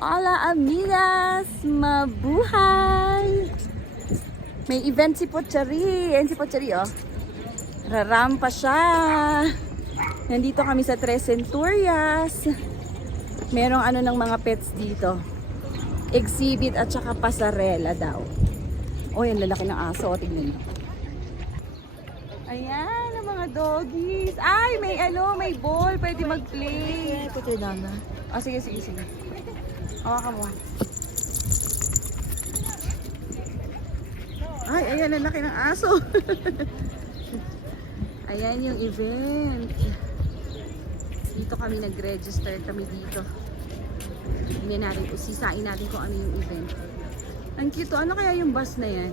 Hola amigas! Mabuhay! May event si Pochari. Ayan si Pochari, oh. Rarampa siya. Nandito kami sa Tres Centurias. Merong ano ng mga pets dito. Exhibit at saka pasarela daw. Oh, yan lalaki ng aso. Tingnan mo. Ayan, ang mga doggies. Ay, may ball. Pwede mag-play. Ito dama. Oh, sige. Hawakan mo. Ay, ayan, ang laki ng aso. Ayan yung event. Dito kami nag-register kami dito. Tingnan natin, sisain natin kung ano yung event. Ang cute. Ano kaya yung bus na yan?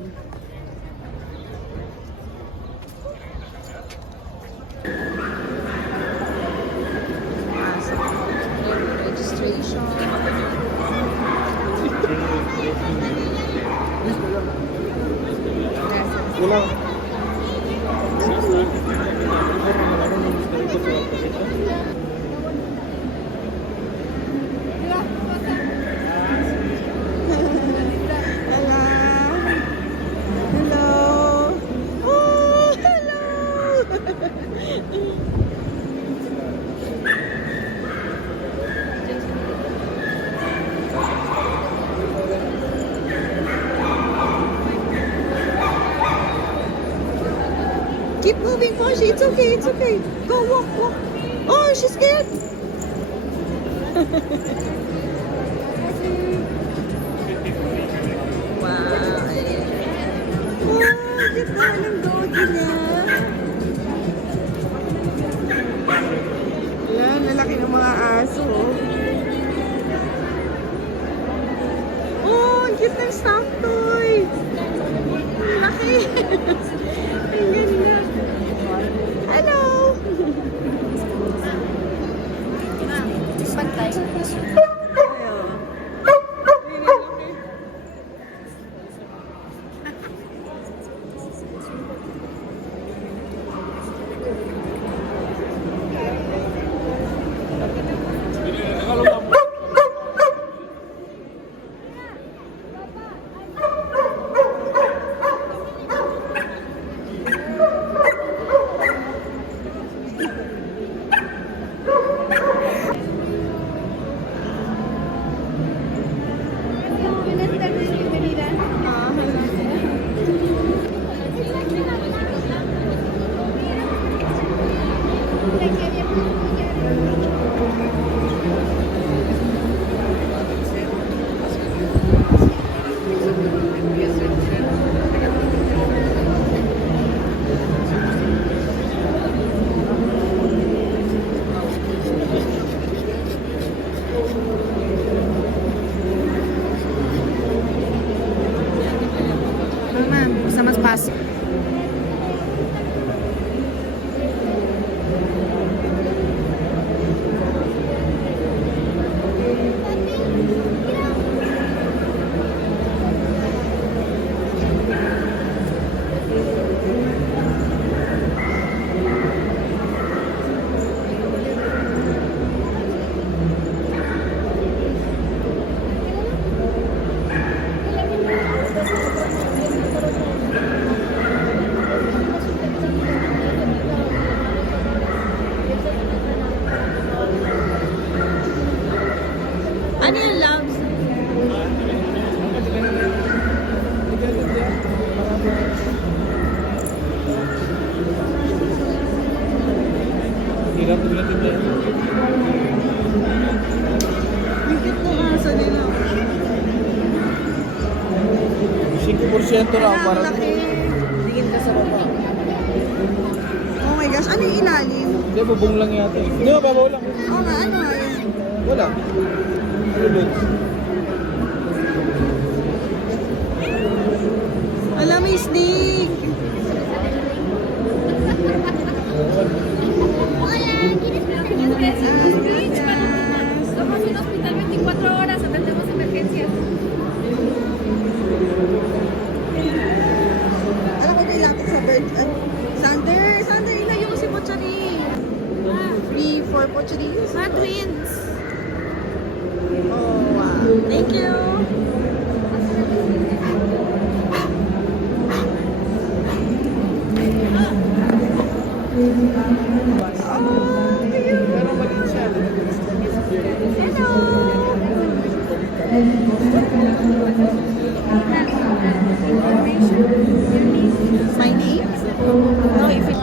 Aso. Yung registration. Wala. Keep moving, Poshi. It's okay. Go, walk. Oh, she's scared. Wow. Oh, ganda ng doggy niya. Yan, lalaki ng mga aso. Oh, ang cute ng stuffed toy. Laki. Ang ganda. Hello! Pantay. Mama, basta mas fácil. Ano yung loves? Hirap ulitin yan. Yung cute ng aso nila. 5% lang Ang para laki. Tingin ka sa baba. Oh my gosh, ano yung ilalim? Hindi, bubong lang yata. Hindi, mababaw lang. Oo nga, ano nga yun? Wala. Ano doon? Alam, may snake. Somos un hospital 24 horas, atendemos emergencias. Alam ko may lapit sa bird. Sander, ilayo mo si Pochari. Me for Pochari. Twins. Oh, wow. Thank you. Pero maliit siya. My name? No, if it,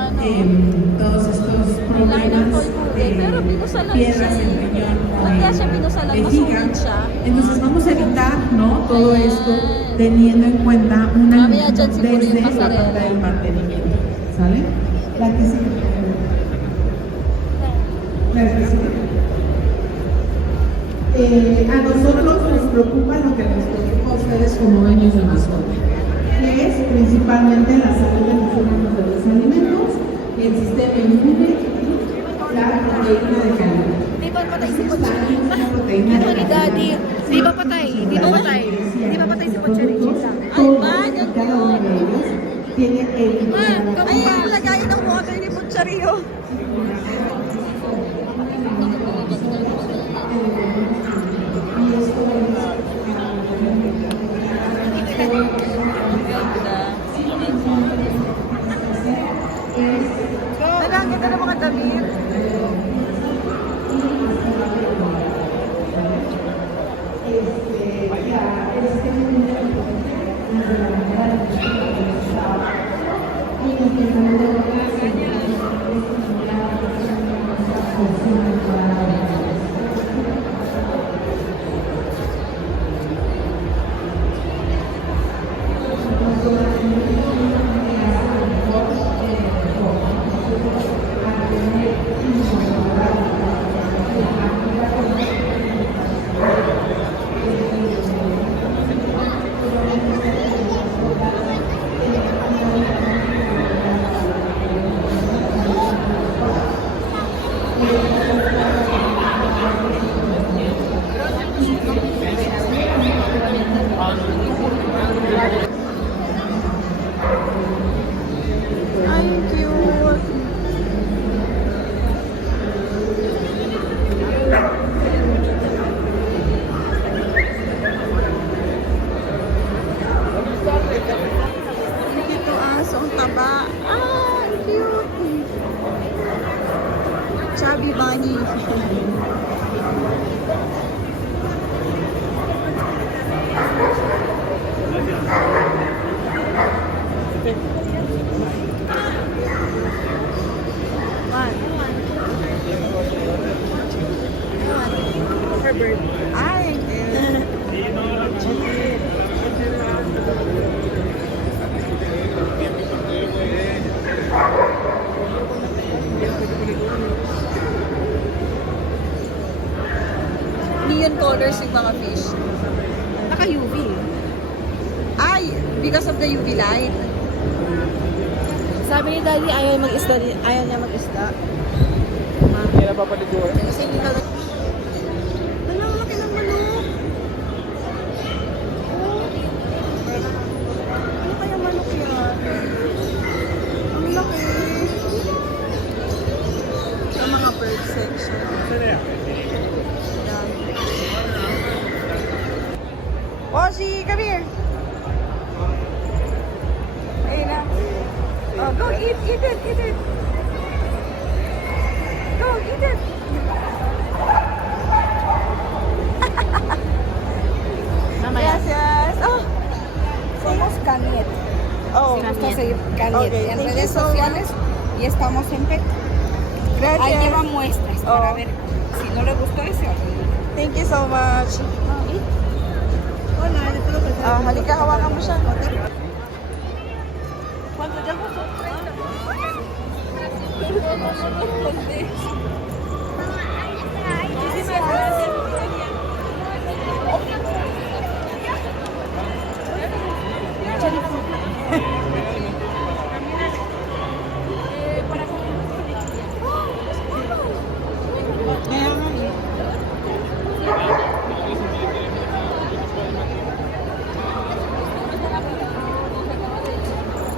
Todos estos Line up for Google, pero pinusalan siya eh. Kaya siya pinusalan, masulit siya. Entonces vamos a evitar, ¿no? Todo esto teniendo en cuenta una Mamaya dyan siguro yung desde la pasarela. parte del mantenimiento, ¿sale? La que sigue. La que sigue. A nosotros nos preocupa lo que les preocupa a ustedes como dueños de mascota, que es principalmente la salud de los órganos de los alimentos, el sistema inmune y la proteína de calidad. Di ba patay si Pochi? Una proteína Ito de ni Daddy. Di ba patay? Di ba patay? Di ba patay si Pochi Richie lang? Ay, ba? Yan Cada uno de ellos tiene el Ay, ang lagayin ng water ni Butchario. Tala, ang ganda ng mga damit. Ay, cute. Dito aso ang taba. Ah, cute. Chubby bunny. Herbert. Ay, neon colors yung mga fish. Naka-UV. Ay, because of the UV light. Sabi ni Daddy, ayaw mag-isda. Ayaw niya mag-isda. Hindi na papaliguan. Kasi hindi na... Ano, laki ng manok. Oh. Ano kaya manok yan? Ang laki. Sa mga bird section. Yan. Bossy, come here. Ayun na. Oh, go eat it, eat it. Go, eat it. Yes, yes. Oh, Somos Canet. oh. Esto se Canet. Ok, En thank redes you so sociales y estamos en Petco. Ahí Gracias. lleva muestras Oh. para ver si no le gustó ese otro. Thank you so much. Hola, yo te lo presento. Ah, halika, hawakan mo siya.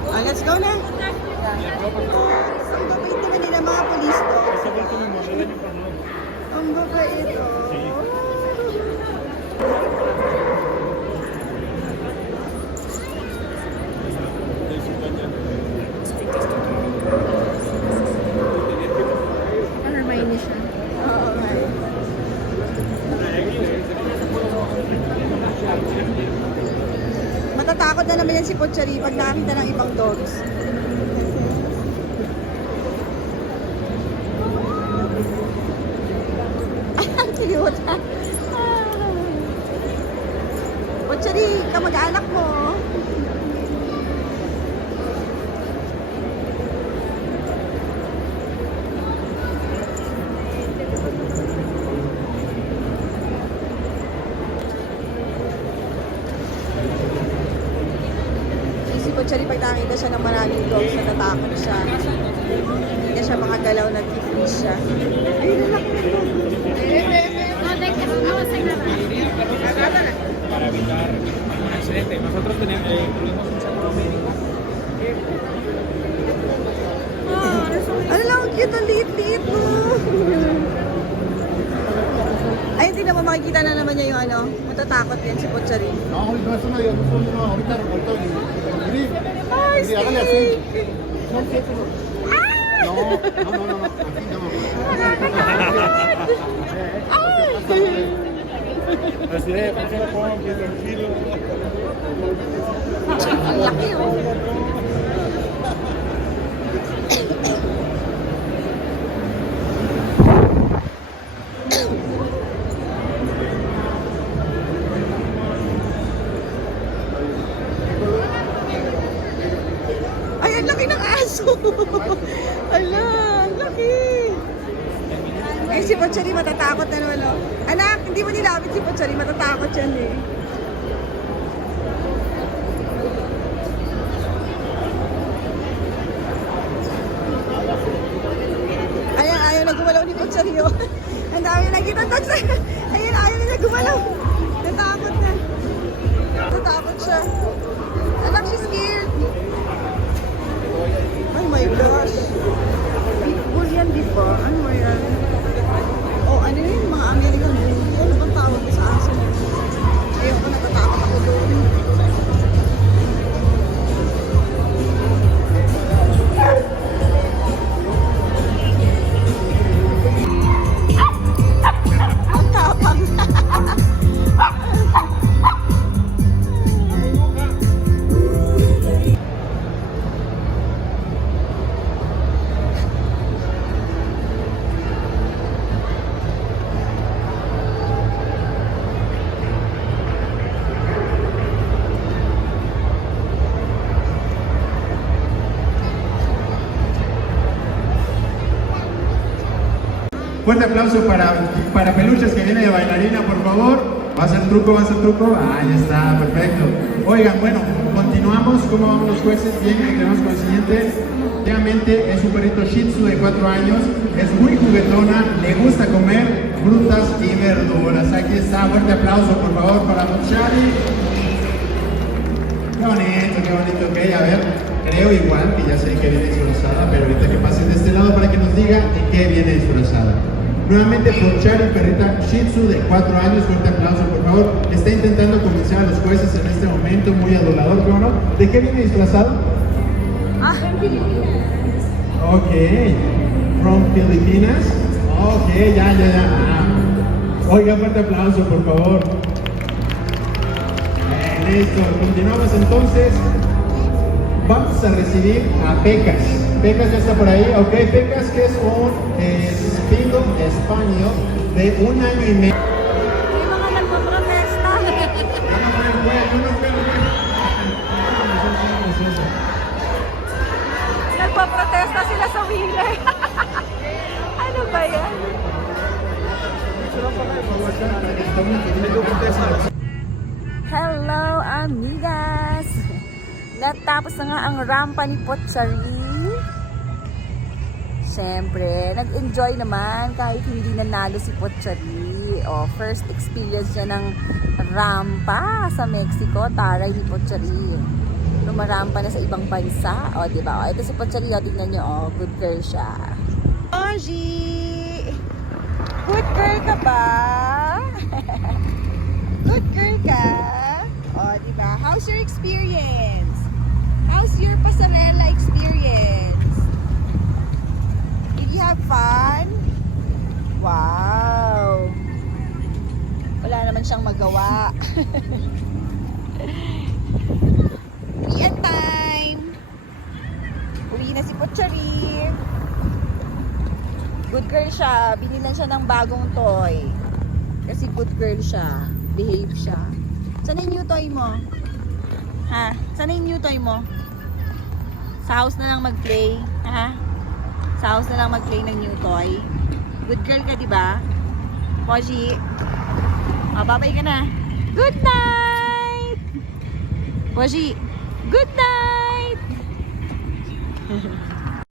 Ah, let's go na. Ang babait naman nila mga police dogs. Ang babait, oh. Matatakot na naman yan si Pochari pag nakakita ng ibang dogs. Ang cute. Pochari, kamag-anak mo. Si Pochari, pag nakita siya ng maraming dogs, natatakot siya. Hindi na siya makagalaw, nag-freeze siya. Ayun, ang laki ng dog. No, no va a hacer nada. Para evitar un accidente. Nosotros tuvimos un seguro médico. Ano lang, ang cute, ang liit-liit mo. Ay, hindi naman makikita na naman niya yung ano, matatakot yan si Pochari. No, no es una diapositiva, no, ahorita recortó y Ay, y hágale así. Steve! No, ¿qué? No, no, no, aquí no. Así es, tranquilo. Ang laki, oh. Ay, ang laki ng aso! Ala, ang laki! Ay, si Pochari matatakot na naman, oh. Anak, hindi mo nilapit si Pochari, matatakot yan eh. Ayan, ayaw na gumalaw ni Pochari, oh. Ang dami nakita dogs. Ayan, ayaw na gumalaw. Natakot na. Natakot siya. Anak, she's scared. Oh my gosh. Pitbull yan, di ba? Ano mo yan? Oh, ano yun? Mga American Bully. Ano bang tawag ko sa aso? Ayoko, natatakot ako doon. Ang tapang. Fuerte aplauso para Peluches que viene de bailarina, por favor. ¿Va a ser truco? ¿Va a ser truco? Ah, ya está, perfecto. Oigan, bueno, continuamos. ¿Cómo vamos los jueces? Bien, tenemos con el siguiente. Obviamente es un perrito Shih Tzu de 4 años. Es muy juguetona, le gusta comer frutas y verduras. Aquí está, fuerte aplauso por favor para Pochari. Qué bonito, ok, a ver. Creo igual que ya sé que viene disfrazada, pero ahorita que pasen de este lado para que nos diga de qué viene disfrazada. Nuevamente Pochari, perrita Shih Tzu de 4 años, fuerte aplauso por favor. Está intentando convencer a los jueces en este momento, muy adulador, ¿cómo no? ¿De qué viene disfrazado? Ah, Ok, from Filipinas. Ok, ya. Oiga, fuerte aplauso por favor. Listo, continuamos entonces. Vamos a recibir a Pecas. Pecas ya está por ahí. Ok, Pecas, que es un espino español de 1 año y medio. may mga nagpaprotesta. Nagpaprotesta sila sa wheeler. Ano ba yan? Hello, amigas! Natapos na nga ang rampa ni Pochari. Siyempre, nag-enjoy naman kahit hindi nanalo si Pochari. O, first experience niya ng rampa sa Mexico. Taray ni Pochari. Lumarampa na sa ibang bansa. O, diba? O, ito si Pochari. O, tignan nyo. O, good girl siya. Oji! Good girl ka ba? Good girl ka? O, diba? How's your experience? How's your pasarela experience? Did you have fun? Wow! Wala naman siyang magawa. Chari. Good girl siya. Binilan siya ng bagong toy. Kasi good girl siya. Behave siya. Saan yung new toy mo? Ha? Saan yung new toy mo? Sa house na lang mag-play? Ha? Sa house na lang mag-play ng new toy? Good girl ka, di ba? Poji. O, babay ka na. Good night! Poji. Good night!